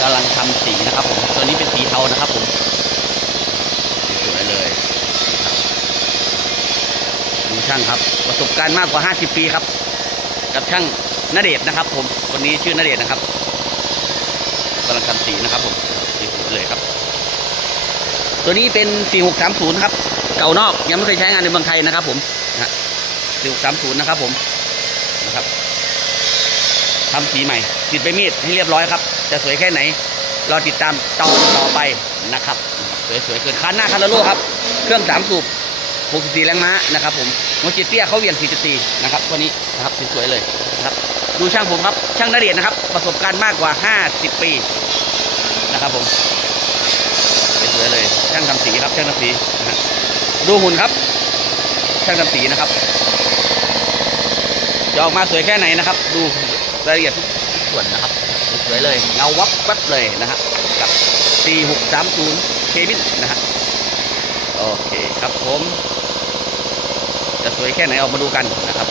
กำลังทำสีนะครับผมตัวนี้เป็นสีเทานะครับผมสวยเลยครับดูช่างครับประสบการณ์มากกว่า 50 ปีครับ กับช่างนเดชน์นะครับ ผมคนนี้ชื่อนเดชน์นะครับกำลังทำสีนะครับผมสวยเลยครับ ตัวนี้เป็น 4630 ครับ เก่านอกยังไม่เคยใช้งานในเมืองไทยนะครับ ผมนะ4630 นะครับผมนะครับ ทำสีใหม่ติดไปมีดให้เรียบร้อยครับ จะสวยแค่ไหนรอติดตามตอนต่อไปนะครับ สวยๆเกินคันหน้าคาราโลครับเครื่องสามสูบ64แรงม้านะครับ ผมหัวจิตเตี้ยเขาเหวี่ยง4.4นะครับตัวนี้นะครับสวยๆเลยนะครับ ดูช่างผมครับ ช่างนาเดชน์นะครับ ประสบการณ์มากกว่า 50 ปีนะครับผมสวยๆเลยช่างทำสีครับช่างทำสีดูหุ่นครับ ช่างทำสีนะครับจะออกมาสวยแค่ไหนนะครับ ดู รายละเอียดทุกส่วนนะครับสวยเลยเงาวับวับเลยนะฮะกับ4630เควินนะฮะโอเคครับผม จะสวยแค่ไหนออกมาดูกันนะครับ